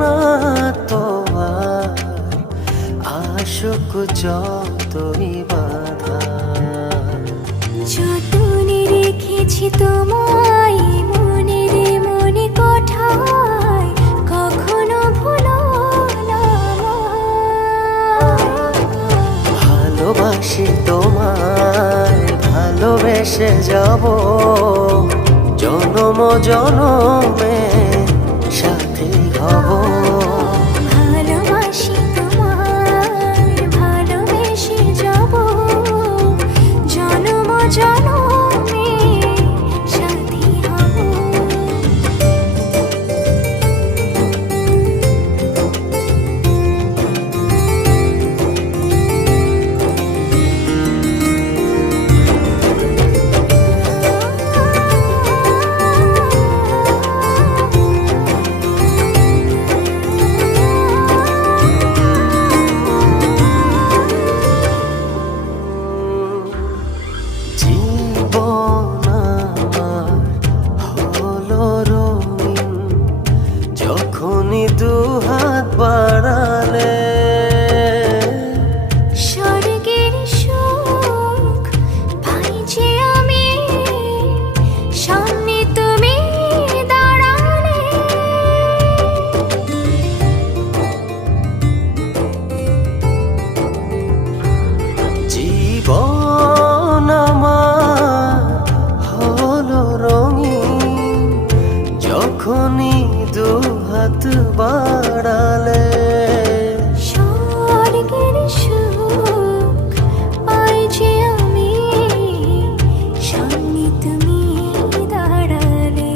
না তো আর আশুক যতই বাধা। যতনে রেখেছি তোমায় মনের মনে কোঠায়, কখনো ভুলো না। ভালোবাসি তোমায়, ভালোবেসে যাব জনম জনমে সাথী হব। ভালোবাসি তোমায়, ভালোবেসে যাব জনম জনমে সাথী হব। জীবন আমার হলো রঙিন যখনই দুহাত বাড়ালে। স্বর্গের সুখ পাই যে আমি, সামনে তুমি দাঁড়ালে। জীবন আমার হলো রঙিন যখনই দুহাত বাড়ালে। স্বর্গের সুখ পাই যে আমি, সামনে তুমি দাঁড়ালে।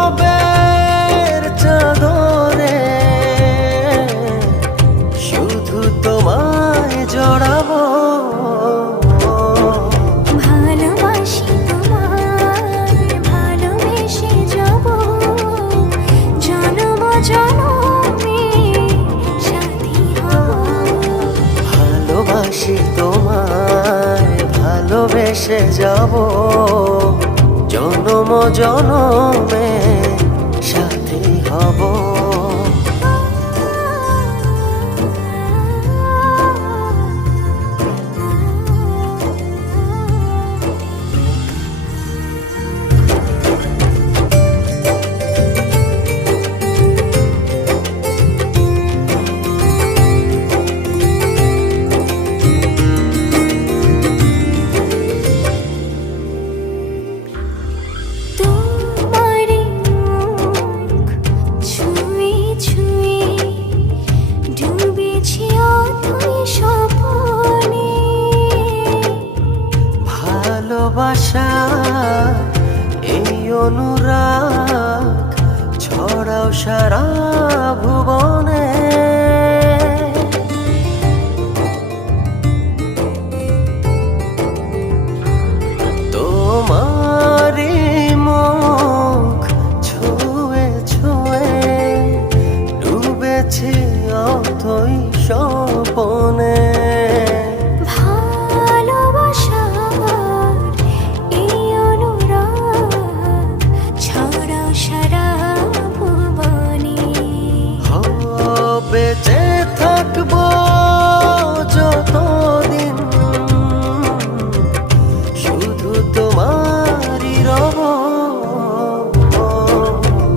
অনুভবের চাদরে শুধু তোমায় জড়াবো। ভালোবাসি তোমায়, ভালোবেসে যাব জনম জনমে সাথী হব। ভালোবাসি তোমায়, ভালোবেসে যাব জনম জনমে